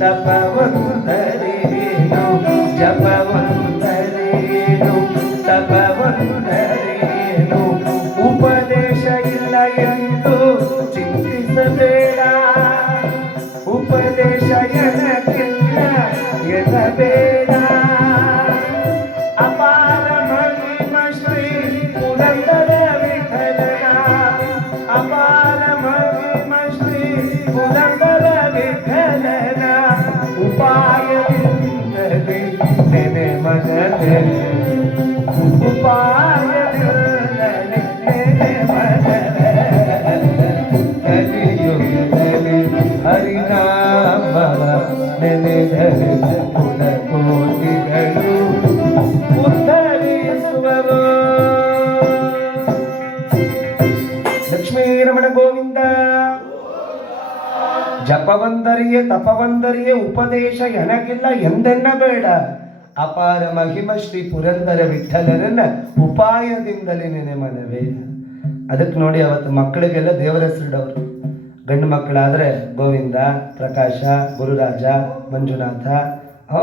ತಪವೊಂದರೇನು ಜಪವೊಂದರೇನು ತಪವೊಂದರೇನು ಉಪದೇಶ ಇಲ್ಲ ಎಂದು ಚಿಂತಿಸಬೇಡ ಉಪದೇಶ ಎನಗಿಲ್ಲ ಎನ್ನಬೇಡ ಅಪಾರ ಮಹಿಮ ಶ್ರೀ ಪುರಂದರ ವಿಠಲನ ಅಪಾರ ಮಹಿಮ ಶ್ರೀ ಪುರಂದರ ವಿಠಲನ ಉಪಾಯದಿಂದಲೇ ನೆನೆ ಮನದೆ ಉಪಾಯದಿಂದಲೇ ನೆನೆ ಮನದೆ ಕಲಿಯುಗದಲ್ಲಿ ಹರಿನಾಮವ ನೆನೆದರೆ ಕುಲಕೋಟಿಗಳು ಉತ್ತರಿಸುವರು. ಲಕ್ಷ್ಮೀರಮಣ ಗೋವಿಂದ. ಜಪವಂದರಿಯೇ ತಪವಂದರಿಯೇ ಉಪದೇಶ ಎನಗಿಲ್ಲ ಎಂದೆನ್ನ ಬೇಡ ಅಪಾರ ಮಹಿಮ ಶ್ರೀ ಪುರಂದರ ವಿಠಲನನ್ನ ಉಪಾಯದಿಂದಲೇ ನೆನೆ ಮನವೇ. ಅದಕ್ಕೆ ನೋಡಿ ಅವತ್ತು ಮಕ್ಕಳಿಗೆಲ್ಲ ದೇವರ ಹೆಸರಿಡವರು. ಗಂಡು ಮಕ್ಕಳಾದ್ರೆ ಗೋವಿಂದ, ಪ್ರಕಾಶ, ಗುರುರಾಜ, ಮಂಜುನಾಥ,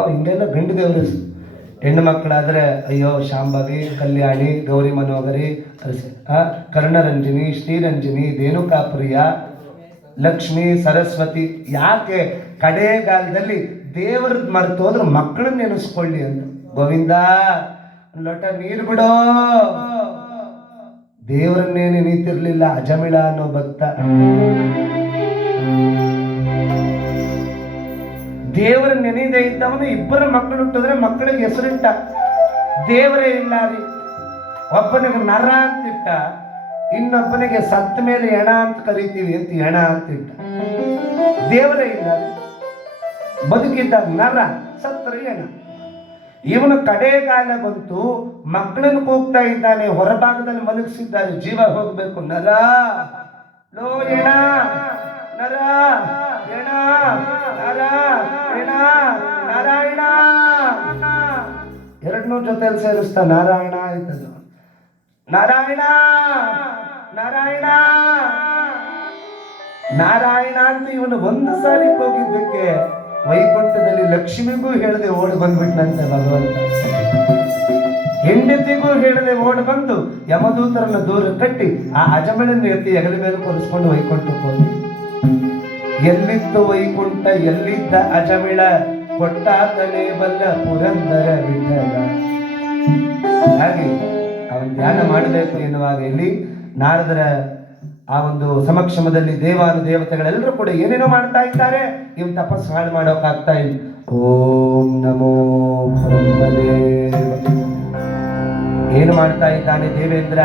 ಹಿಂಗೆಲ್ಲ ಗಂಡು ದೇವರ ಹೆಸರು. ಹೆಣ್ಣು ಮಕ್ಕಳಾದ್ರೆ ಅಯ್ಯೋ ಶಾಂಭವಿ, ಕಲ್ಯಾಣಿ, ಗೌರಿ ಮನೋಗರಿ, ಕರ್ಣರಂಜಿನಿ, ಶ್ರೀರಂಜಿನಿ, ಧೇನುಕಾಪ್ರಿಯ, ಲಕ್ಷ್ಮಿ, ಸರಸ್ವತಿ. ಯಾಕೆ ಕಡೆಗಾಲದಲ್ಲಿ ದೇವರದ್ದು ಮರೆತು ಹೋದ್ರೆ ಮಕ್ಕಳನ್ನ ನೆನೆಸ್ಕೊಳ್ಳಿ ಅಂತ. ಗೋವಿಂದ ಲೋಟ ನೀರು ಬಿಡೋ. ದೇವರನ್ನೇ ನೆನೀತಿರ್ಲಿಲ್ಲ ಅಜಮಿಳ ಅನ್ನೋ ಭಕ್ತ. ದೇವರ ನೆನೆಯದೇ ಇದ್ದವನು ಇಬ್ಬರ ಮಕ್ಕಳು ಹುಟ್ಟಿದ್ರೆ ಮಕ್ಕಳಿಗೆ ಹೆಸರಿಟ್ಟ. ದೇವರೇ ಇಲ್ಲ ರೀ. ಒಬ್ಬನಿಗೆ ನರ ಅಂತಿಟ್ಟ, ಇನ್ನೊಬ್ಬನಿಗೆ ಸತ್ತ ಮೇಲೆ ಹೆಣ ಅಂತ ಕರಿತೀವಿ ಅಂತ ಹೆಣ ಅಂತಿಟ್ಟ. ದೇವರೇ ಇಲ್ಲ. ಬದುಕಿದ್ದಾಗ ನರ, ಸತ್ತರೆ ಹೆಣ. ಇವನು ಕಡೆಗಾಲ ಬಂತು, ಮಕ್ಕಳನ್ನು ಕೂಗ್ತಾ ಇದ್ದಾನೆ, ಹೊರಭಾಗದಲ್ಲಿ ಮಲಗಿಸಿದ್ದಾರೆ, ಜೀವ ಹೋಗ್ಬೇಕು. ನರ ಲೋ ಹೆಣ, ನರ ಹೆಣ, ನರ ಹೆಣ, ನಾರಾಯಣ. 200 ಜೊತೆಲಿ ಸೇರಿಸ್ತಾ ನಾರಾಯಣ ಆಯ್ತದ. ನಾರಾಯಣ ನಾರಾಯಣ ನಾರಾಯಣ ಅಂತ ಇವನು ಒಂದು ಸಾರಿ ಹೋಗಿದ್ದಕ್ಕೆ ವೈಕುಂಠದಲ್ಲಿ ಲಕ್ಷ್ಮಿಗೂ ಹೇಳದೆ ಓಡಿ ಬಂದ್ಬಿಟ್ನಂತೆ ಭಗವಂತ. ಹೆಂಡತಿಗೂ ಹೇಳದೆ ಓಡಿ ಬಂದು ಯಮದೂತರನ್ನ ದೂರ ಕಟ್ಟಿ ಆ ಅಜಮಳನ್ನು ಎತ್ತಿ ಹೆಗಲ ಮೇಲೆ ಕೂರಿಸ್ಕೊಂಡು ವೈಕುಂಠಕ್ಕೆ ಹೋಗಿ. ಎಲ್ಲಿತ್ತು ವೈಕುಂಠ, ಎಲ್ಲಿದ್ದ ಅಜಮಿಳ, ಕೊಟ್ಟಾತನೇ ಬಲ್ಲ ಪುರಂದರ ವಿಠಲ. ಹಾಗೆ ಅವನು ಧ್ಯಾನ ಮಾಡಬೇಕು ಎನ್ನುವಾಗ ಇಲ್ಲಿ ನಾರದರ ಆ ಒಂದು ಸಮಕ್ಷಮದಲ್ಲಿ ದೇವಾನು ದೇವತೆಗಳೆಲ್ಲರೂ ಕೂಡ ಏನೇನೋ ಮಾಡ್ತಾ ಇದ್ದಾರೆ. ಇವ್ ತಪಸ್ಸು ಹಾಳು ಮಾಡೋಕ್ಕಾಗ್ತಾ ಇಲ್ಲ. ಓಂ ನಮೋ ಬ್ರಹ್ಮದೇವ. ಏನು ಮಾಡ್ತಾ ಇದ್ದಾನೆ ದೇವೇಂದ್ರ?